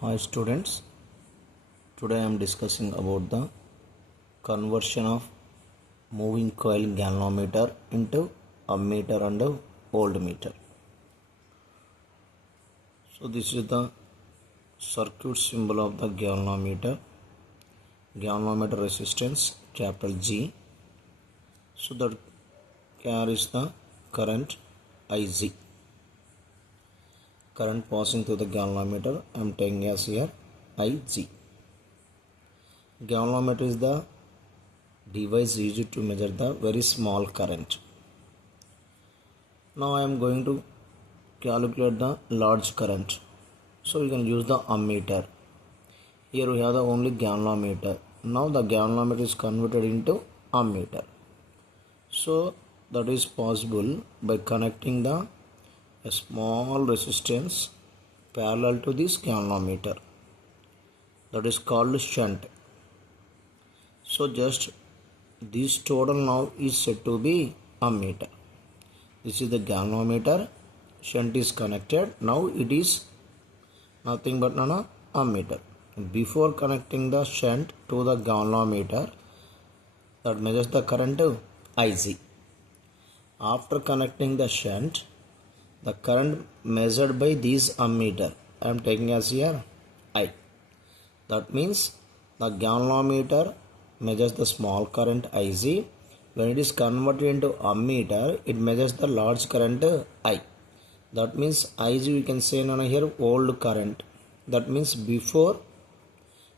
Hi students, today I am discussing about the conversion of moving coil galvanometer into ammeter and a voltmeter. So this is the circuit symbol of the galvanometer. Galvanometer resistance capital G. So that carries the current IZ. Current passing through the galvanometer I am taking as here IG. Galvanometer is the device used to measure the very small current. Now I am going to calculate the large current. So we can use the ammeter. Here we have the only galvanometer. Now the galvanometer is converted into ammeter. So that is possible by connecting a small resistance parallel to this galvanometer. That is called shunt. So just this total now is said to be ammeter. This is the galvanometer. Shunt is connected. Now it is nothing but an ammeter. Before connecting the shunt to the galvanometer, that measures the current IZ. After connecting the shunt, the current measured by this ammeter, I am taking as here I. That means the galvanometer measures the small current IZ. When it is converted into ammeter, it measures the large current I. That means IZ we can say here old current. That means before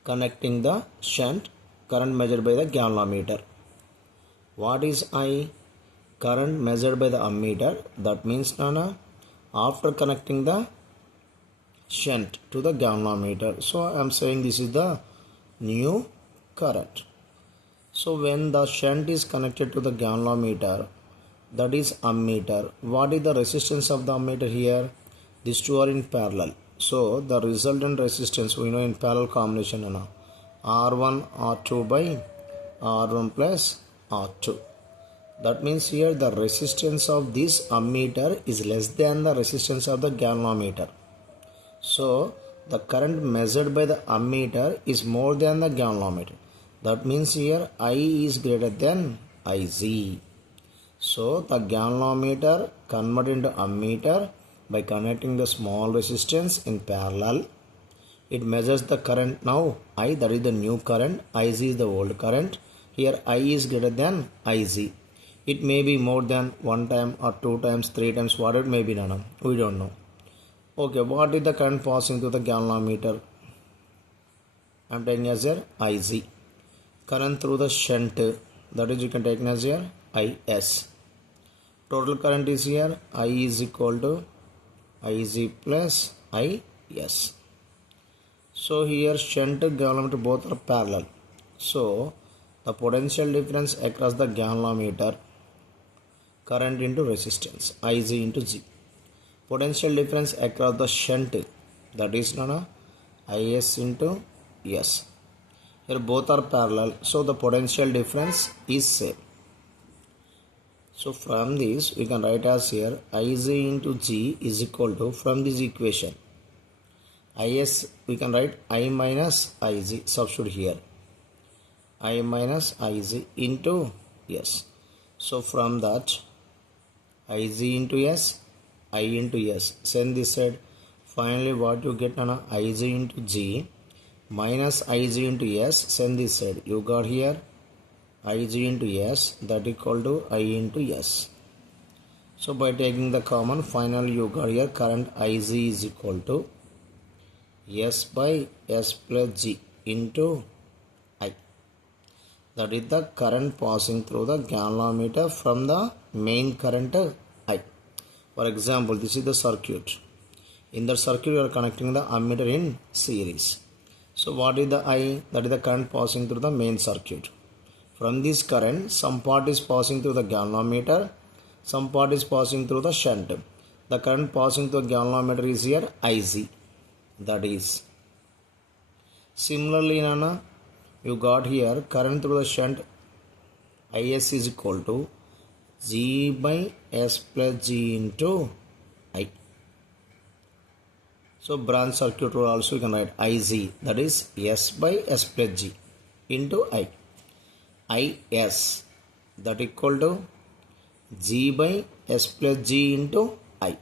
connecting the shunt, current measured by the galvanometer. What is I? Current measured by the ammeter. That means after connecting the shunt to the galvanometer. So I am saying this is the new current. So when the shunt is connected to the galvanometer, that is ammeter. What is the resistance of the ammeter here? These two are in parallel. So the resultant resistance we know in parallel combination R1 R2 by R1 plus R2. That means here the resistance of this ammeter is less than the resistance of the galvanometer. So the current measured by the ammeter is more than the galvanometer. That means here I is greater than IZ. So the galvanometer converted into ammeter by connecting the small resistance in parallel. It measures the current now I, that is the new current. IZ is the old current. Here I is greater than IZ. It may be more than one time or two times, three times, whatever it may be. We don't know. Okay, what is the current passing through the galvanometer? I am taking as here IZ. Current through the shunt, that is you can take as here IS. Total current is here I is equal to IZ plus IS. So here shunt and galvanometer both are parallel. So the potential difference across the galvanometer, current into resistance, IZ into G. Potential difference across the shunt, that is IS into S. Here both are parallel, so the potential difference is same. So from this we can write as here IZ into G is equal to, from this equation, IS we can write I minus IZ, substitute here I minus IZ into S. So from that IZ into S, I into S, send this side. Finally what you get IZ into G minus IZ into S, send this side. You got here IZ into S, that equal to I into S. So by taking the common, finally you got here current IZ is equal to S by S plus G into I. That is the current passing through the galvanometer from the main current I. For example, this is the circuit. In the circuit you are connecting the ammeter in series. So what is the I? That is the current passing through the main circuit. From this current, some part is passing through the galvanometer, some part is passing through the shunt. The current passing through the galvanometer is here IZ. That is. Similarly, you got here current through the shunt IS is equal to G by S plus G into I. So branch circuit rule also you can write IZ, that is S by S plus G into I. IS that equal to G by S plus G into I.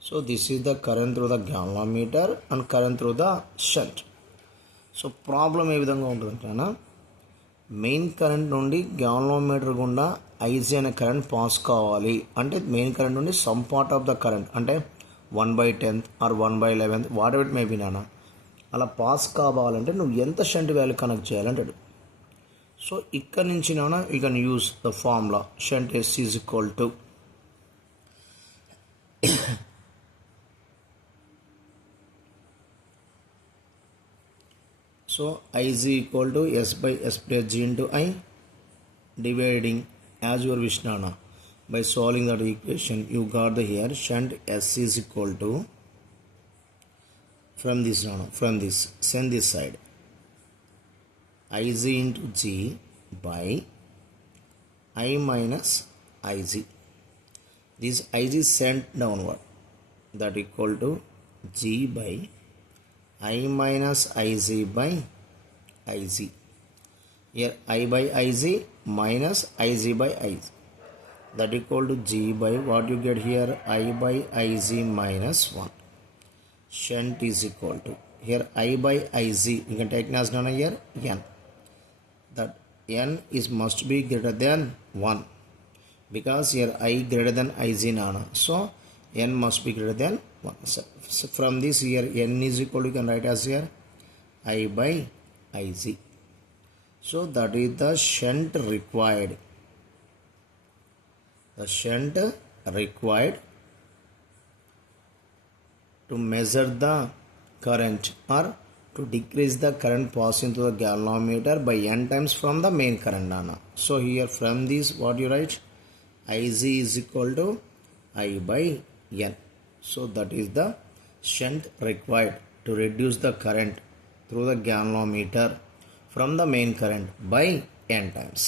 So this is the current through the galvanometer and current through the shunt. So problem ఏ విధంగా ఉంటుందంటే main current నుండి galvanometer గుండా IG అనే current pass కావాలి అంటే main current నుండి some part of the current అంటే 1/10 or 1/11 whatever it may be నాన్న అలా పాస్ కావాలంటే నువ్వు ఎంత షంట్ వాల్యూ కనెక్ట్ చేయాలంటాడు. సో ఇక్కడ నుంచి నాన్న you can use the formula shunt S is equal to so IZ equal to S by S plus G into I, dividing as your wish nana. By solving that equation you got the here shunt S is equal to from this nana, from this send this side IZ into G by I minus IZ. This IZ sent downward, that equal to G by I minus IZ by IZ. Here I by IZ minus IZ by IZ, that equal to G by what you get here I by IZ minus 1. Shunt is equal to here I by IZ, you can take as nana here N, that N is must be greater than 1 because here I greater than IZ nana, so N must be greater than 1. So from this here N is equal to, you can write as here I by IZ. So that is the shunt required. The shunt required to measure the current or to decrease the current passing through the galvanometer by N times from the main current nana. So here from this what you write IZ is equal to I by N. So that is the shunt required to reduce the current through the galvanometer from the main current by N times.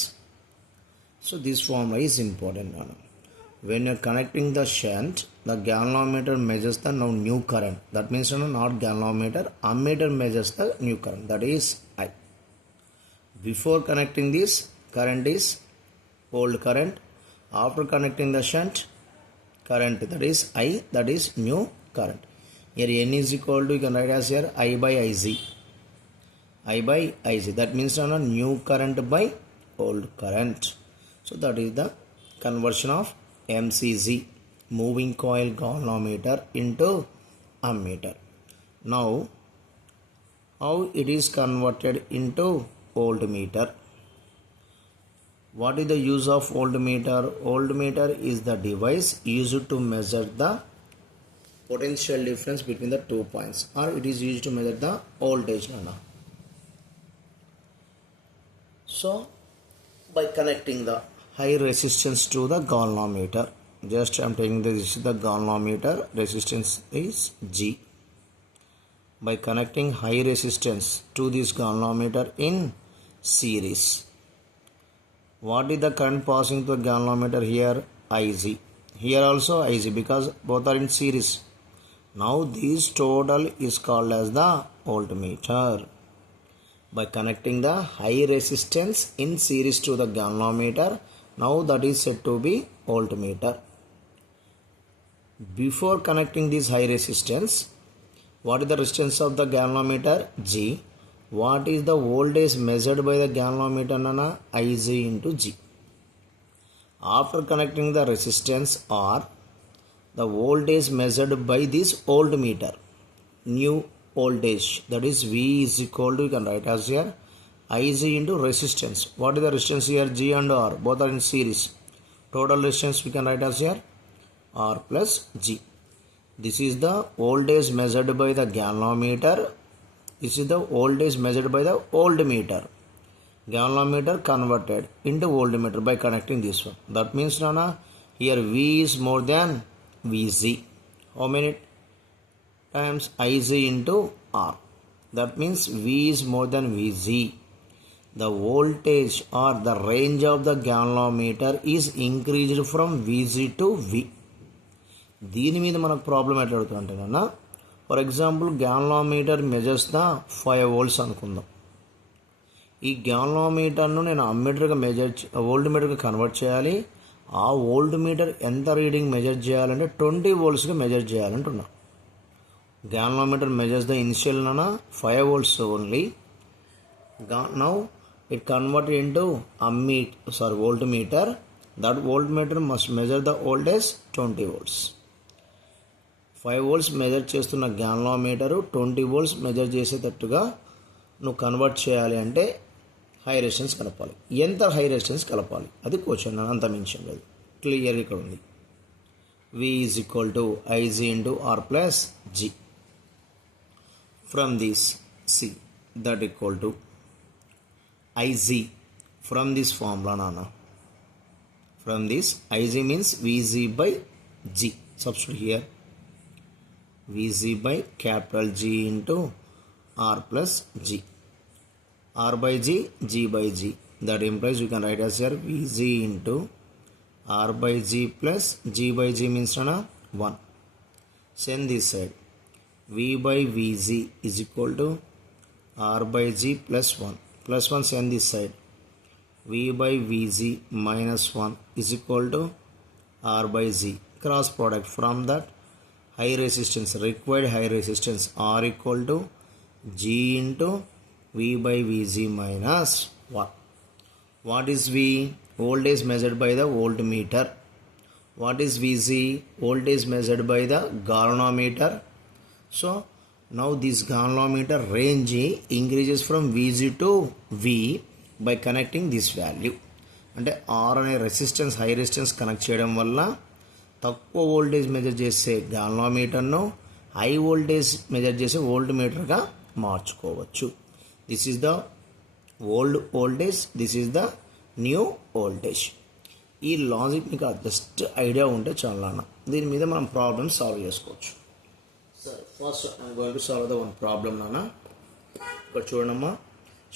So this formula is important. When you are connecting the shunt, the galvanometer measures the now new current. That means not galvanometer, ammeter measures the new current, that is I. Before connecting this, current is old current. After connecting the shunt, current, that is I, that is new current. Here N is equal to, you can write as here I by IZ. I by IZ, that means new current by old current. So that is the conversion of MCG, moving coil galvanometer, into ammeter. Now how it is converted into voltmeter. What is the use of voltmeter? Voltmeter is the device used to measure the potential difference between the 2 points, or it is used to measure the voltage nana. So by connecting the high resistance to the galvanometer, just I am taking this is the galvanometer, resistance is G. By connecting high resistance to this galvanometer in series, what is the current passing through the galvanometer here? IZ. Here also IZ because both are in series. Now this total is called as the voltmeter. By connecting the high resistance in series to the galvanometer, now that is said to be voltmeter. Before connecting this high resistance, what is the resistance of the galvanometer? G. What is the voltage measured by the galvanometer nana? IZ into G. After connecting the resistance or the voltage measured by this voltmeter, new voltage, that is V is equal to, you can write as here IZ into resistance. What is the resistance here? G and R, both are in series. Total resistance we can write as here R plus G. This is the voltage measured by the galvanometer. This is the voltage measured by the voltmeter. Galvanometer converted into voltmeter by connecting this one. That means nana here V is more than Vz. How many times? Iz into R. That means V is more than Vz. The voltage or the range of the galvanometer is increased from Vz to V. దీని మీద మనకు problem ఎట్లా అడుగుతుందంటేనన్నా, for example galvanometer measures the 5 volts అనుకుందాం. ఈ గ్యాలనోమీటర్ను నేను అమ్మీటర్గా volt మీటర్గా convert చేయాలి. ఆ వోల్ట్ మీటర్ ఎంత రీడింగ్ మెజర్ చేయాలంటే 20 voltsగా మెజర్ చేయాలంటున్నా. Galvanometer measures the initial 5 volts only. Now it converted into voltmeter. That voltmeter must measure the voltage 20 volts. 5 volts measure చేస్తున్న గ్యాలనోమీటరు 20 volts మెజర్ చేసేటట్టుగా నువ్వు కన్వర్ట్ చేయాలి అంటే హై రెసిస్టెన్స్ కలపాలి. ఎంత హై రెసిస్టెన్స్ కలపాలి అది క్వశ్చన్, అంత మించి లేదు, క్లియర్ ఇక్కడ ఉంది. V is equal to Ig into R plus G. From this C that equal to Iz from this formula nana. From this Iz means Vz by G. Substitute here Vz by capital G into R plus G. R by G, G by G. That implies you can write as here Vz into R by G plus G by G means 1. Send this side. V by Vz is equal to R by G plus 1. Plus 1 send this side. V by Vz minus 1 is equal to R by Z. Cross product from that high resistance, required high resistance R equal to G into V by Vz minus 1. What is V? Voltage measured by the voltmeter. What is Vz? Voltage measured by the galvanometer. So now this galvanometer range increases from Vz to V by connecting this value. అంటే R అనే resistance high resistance connect చేయడం వల్ల తక్కువ voltage measure చేసే గాల్వనోమీటర్ను high voltage measure చేసే volt మీటర్గా మార్చుకోవచ్చు. This is the old voltage, this is the new voltage. ఈ logic మీకు జస్ట్ ఐడియా ఉంటే చాలా, దీని మీద మనం ప్రాబ్లమ్ సాల్వ్ చేసుకోవచ్చు. సరే, first I'm going to solve the one problem నాన్న. ఇక్కడ చూడమ్మా,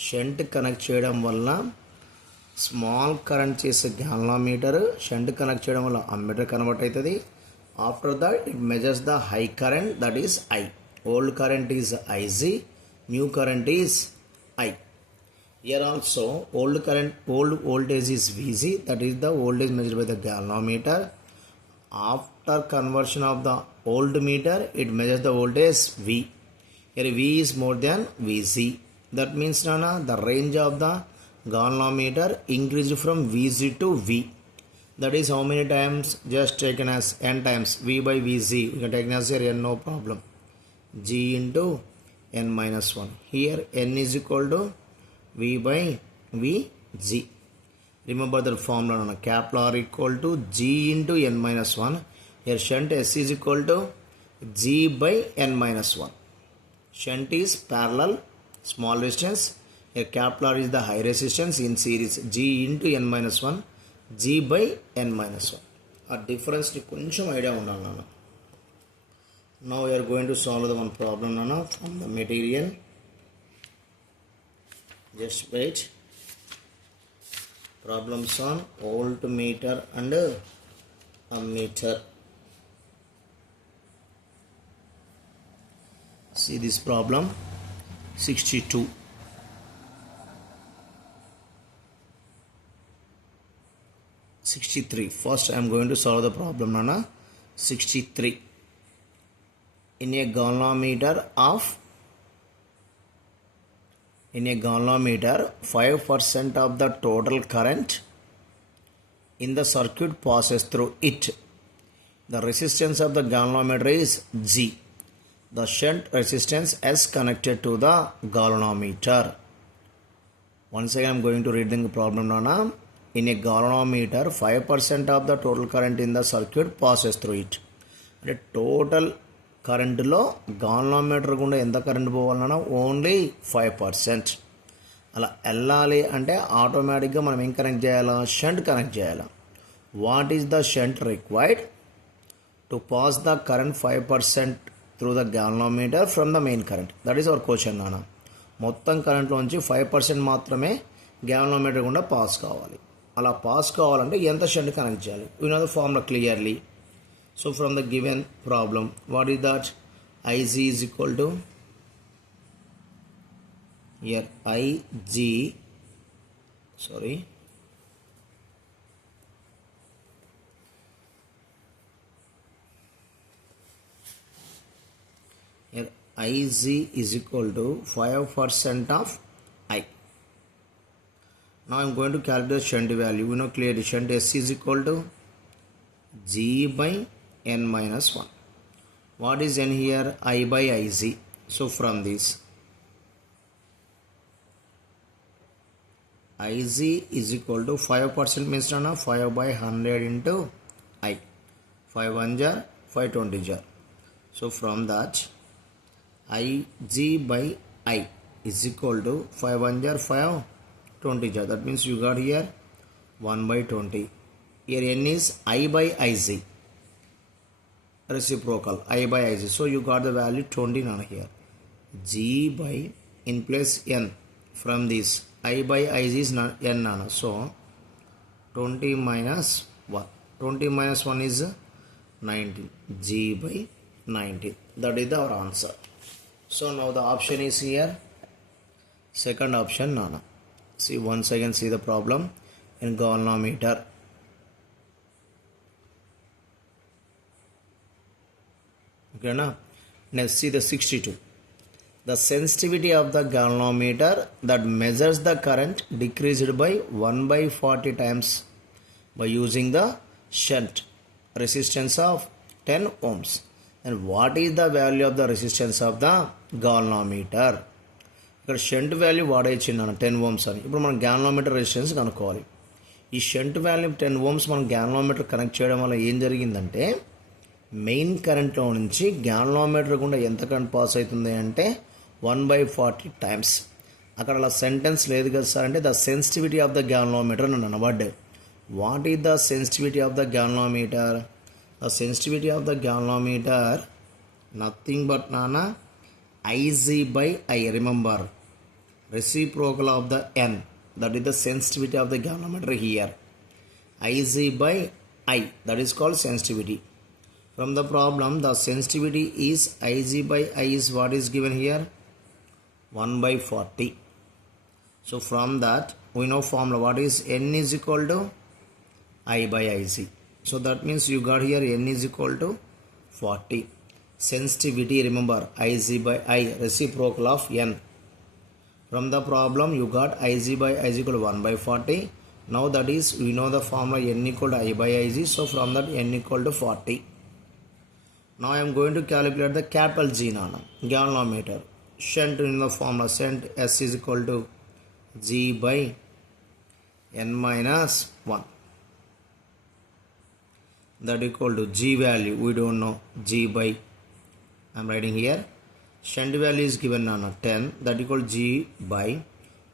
షంట్ కనెక్ట్ చేయడం వల్ల స్మాల్ కరెంట్ చేసే గ్యాలనోమీటర్ షంట్ కనెక్ట్ చేయడం వల్ల అమ్మీటర్ కన్వర్ట్ అవుతుంది. After that it measures the high current, that is I. Old current is Iz, new current is I. Here also old voltage is Vz, that is the voltage measured by the galvanometer. After conversion of the voltmeter, it measures the voltage V. Here V is more than Vz. That means the range of the galvanometer increased from Vz to V. That is how many times? Just taken as n times. V by Vz. We can take as here n, no problem. G into n minus 1. Here n is equal to V by Vg. Remember the formula, capital R equal to G into n minus 1. Here shunt S is equal to G by n minus 1. Shunt is parallel, small resistance. Here capital R is the high resistance in series. G into n minus 1, G by n minus 1. A difference ni koncham idea undali nana. Now we are going to solve the one problem nana from the material. Just wait. Problems on voltmeter and ammeter. See this problem 62. 63. First I am going to solve the problem nana. 63. In a galvanometer, 5% of the total current in the circuit passes through it. The resistance of the galvanometer is G. The shunt resistance is connected to the galvanometer. Once again I am going to read the problem now. In a galvanometer, 5% of the total current in the circuit passes through it. The total కరెంటులో galvanometer గుండా ఎంత current పోవాలన్నా only 5%. అలా వెళ్ళాలి అంటే ఆటోమేటిక్గా మనం ఏం కనెక్ట్ చేయాలా? షంట్ కనెక్ట్ చేయాలా. What is the shunt required to pass the current 5% through the galvanometer from the main current? That is our question నాన్న. మొత్తం కరెంట్లోంచి 5% మాత్రమే గాల్వనోమీటర్ గుండా పాస్ కావాలి. అలా పాస్ కావాలంటే ఎంత షంట్ కనెక్ట్ చేయాలి? You know the formula clearly. So from the given problem, what is that? Ig is equal to, here Ig, sorry, here Ig is equal to 5% of I. Now I am going to calculate shunt value. We know clearly shunt S is equal to G by N minus 1. What is N here? I by Ig. So from this, Ig is equal to 5% means 5 by 100 into I. 5 1 jar, 5 20 jar. So from that, Ig by I is equal to 5 1 jar, 5 20 jar. That means you got here 1 by 20. Here N is I by Ig. Reciprocal I by Ig. So you got the value 20 here. G by, in place N, from this I by Ig is N. So 20 minus 1. 20 minus 1 is 19. G by 19. That is our answer. So now the option is here. Second option, Nana. See, once again see the problem in galvanometer. Okay, now next see the 62. The sensitivity of the galvanometer that measures the current decreased by 1 by 40 times by using the shunt resistance of 10 ohms. And what is the value of the resistance of the galvanometer? ఇక్కడ shunt value వాడేచ్చింది 10 Ohm's అని. ఇప్పుడు మనం galvanometer resistance కనుక్కోవాలి. ఈ shunt value 10 Ohm's మనం galvanometer connect చేయడం వల్ల ఏం జరిగిందంటే, మెయిన్ కరెంట్లో నుంచి గ్యాల్వనోమీటర్ గుండా ఎంత కరెంట్ పాస్ అవుతుంది అంటే 1/40 టైమ్స్. అక్కడ అలా సెంటెన్స్ లేదు కదా సార్ అంటే, the sensitivity of the galvanometer అని అనబడ్డాయి. What is the sensitivity of the galvanometer? The sensitivity of the galvanometer nothing but Ig by I. Remember, reciprocal of the N. That is the sensitivity of the galvanometer here. Ig by I. That is called sensitivity. From the problem, the sensitivity is Ig by I is what is given here? 1/40. So from that, we know formula. What is N is equal to I by Ig. So that means you got here N is equal to 40. Sensitivity, remember, Ig by I, reciprocal of N. From the problem, you got Ig by I is equal to 1/40. Now that is, we know the formula N equal to I by Ig. So from that, N equal to 40. Now I am going to calculate the capital G galvanometer. Shunt in the formula, shunt S is equal to G by N minus 1. That equal to G value, we don't know, G by, I am writing here, shunt value is given 10, that equal to G by,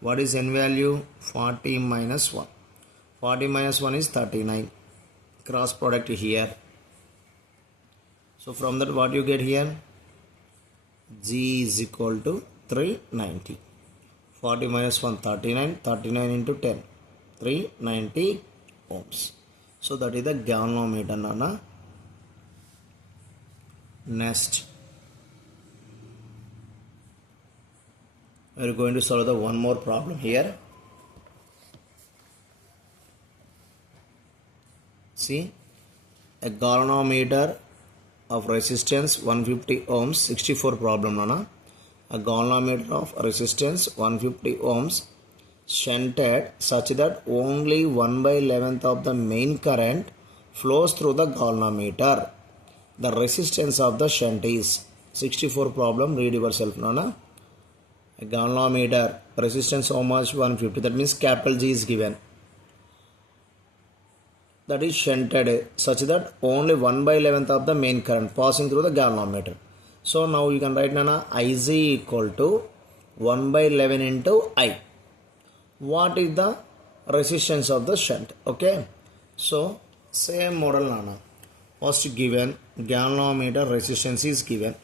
what is N value? 40 minus 1. 40 minus 1 is 39. Cross product here. So from that, what you get here? G is equal to 390. 40 minus 1, 39. 39 into 10, 390 ohms. So that is the galvanometer, Nana. Next, we are going to solve the one more problem here. See, a galvanometer of resistance 150 ohms, 64 problem, Nana. A galvanometer of resistance 150 ohms shunted such that only 1/11th of the main current flows through the galvanometer. The resistance of the shunt is 64 problem. Read yourself, Nana. A galvanometer resistance how much? 150. That means capital G is given. That is shunted such that only 1/11th of the main current passing through the galvanometer. So now you can write, Nana, Ig equal to 1/11 into I. What is the resistance of the shunt? Okay, so same model, Nana. First given galvanometer resistance is given.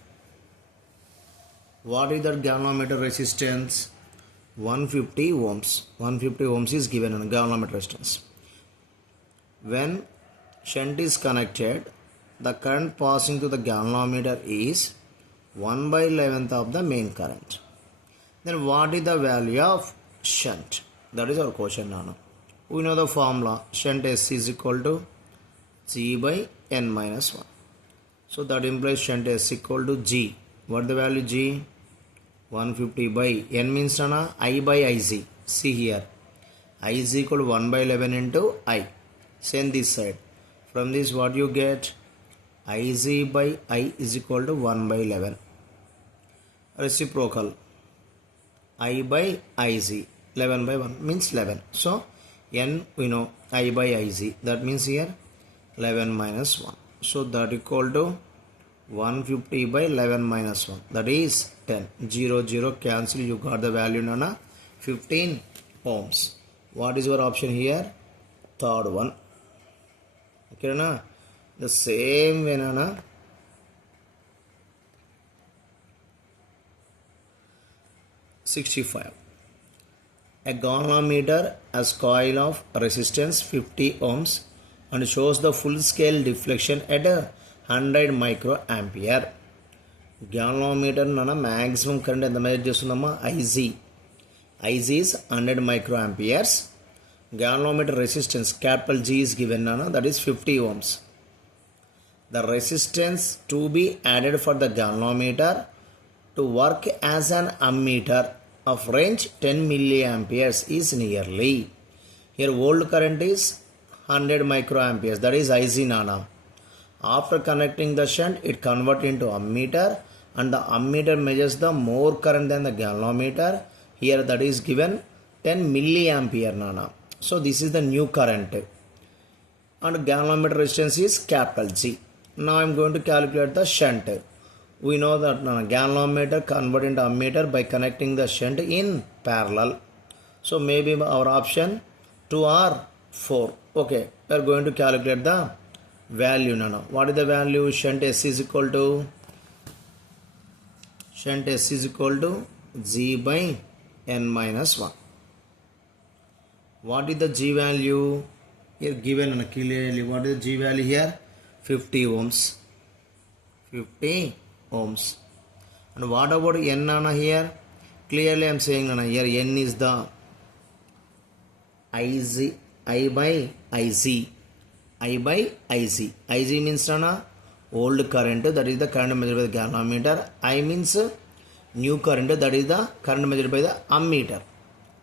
What is that galvanometer resistance? 150 ohms. 150 ohms is given in galvanometer resistance. When shunt is connected, the current passing through the galvanometer is 1 by 11th of the main current. Then what is the value of shunt? That is our question now. We know the formula. Shunt S is equal to G by N minus 1. So that implies shunt S equal to G. What is the value G? 150 by N means I by IC. See here. I is equal to 1 by 11 into I. Send this side. From this what you get? IC by I is equal to 1 by 11. Reciprocal. I by IC. 11 by 1 means 11. So N we know I by IC. That means here 11 minus 1. So that equal to 150 by 11 minus 1. That is 10. 0, 0 cancel. You got the value nana 15 ohms. What is your option here? Third one. Okay na? The same way nana. $65. A galvanometer has coil of resistance 50 ohms and shows the full scale deflection at 100 microampere. Galvanometer nana maximum current ఎంత measure చేస్తుందమ్మా IZ. IZ is 100 microamperes. Galvanometer resistance capital G is given nana, that is 50 ohms. The resistance to be added for the galvanometer to work as an ammeter of range 10 milliamperes is nearly. Here old current is 100 microamperes, that is IZ nana. After connecting the shunt, it converts into ammeter and the ammeter measures the more current than the galvanometer. Here that is given 10 milliampere nana. So this is the new current and galvanometer resistance is capital G. Now I am going to calculate the shunt. We know that galvanometer convert into ammeter by connecting the shunt in parallel. So maybe our option 2 or 4. Okay, we are going to calculate the value now. What is the value? Shunt S is equal to G by N minus 1. What is the G value? Here given clearly. What is the G value here? 50 ohms. 50 ohms. And what about N nana here? Clearly I am saying nana here N is the I by IC. I by IC. IC means nana old current, that is the current measured by the galvanometer. I means new current, that is the current measured by the ammeter.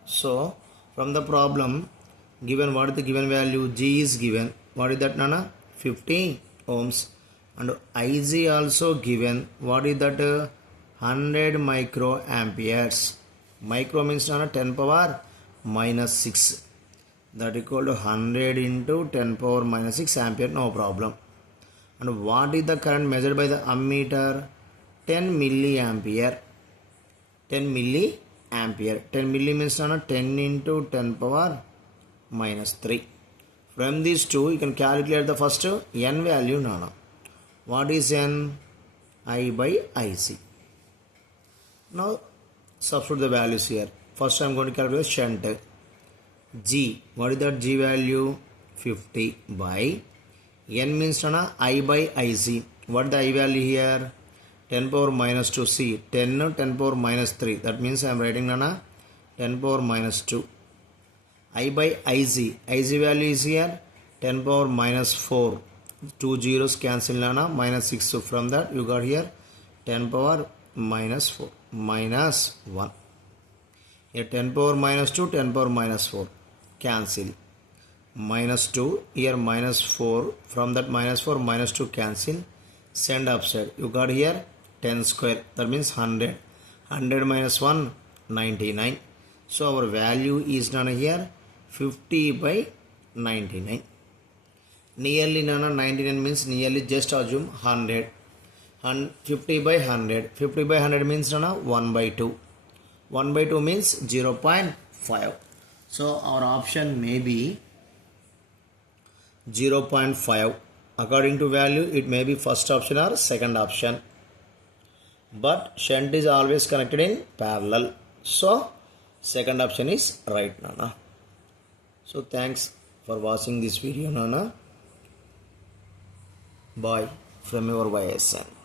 So from the problem given, what is the given value? G is given. What is that nana? 50 ohms. And IC also given. What is that? 100 microamperes. Micro means 10 power minus 6. That equal to 100 into 10 power minus 6 ampere. No problem. And what is the current measured by the ammeter? 10 milliampere. 10 milliampere. 10 milli means 10 into 10 power minus 3. From these two, you can calculate the first N value nana. What is N? I by IC. Now substitute the values here. First I am going to calculate shunt. G. What is that G value? 50 by N means I by IC. What is the I value here? 10 power minus 2. C. 10 power minus 3. That means I am writing 10 power minus 2. I by IC. IC value is here 10 power minus 4. 2 zeros cancel minus 6. So from that you got here 10 power minus 4 minus 1. Here 10 power minus 2, 10 power minus 4 cancel. Minus 2, here minus 4. From that minus 4 minus 2 cancel. Send upside. You got here 10 square. That means 100. 100 minus 1, 99. So our value is here 50 by 99. Nearly 99 means nearly, just assume 100. 50 by 100. 50 by 100 means 1 by 2. 1 by 2 means 0.5. So our option may be 0.5. According to value, it may be first option or second option. But shunt is always connected in parallel. So second option is right, Nana. So thanks for watching this video, Nana. Bye. from your YSN.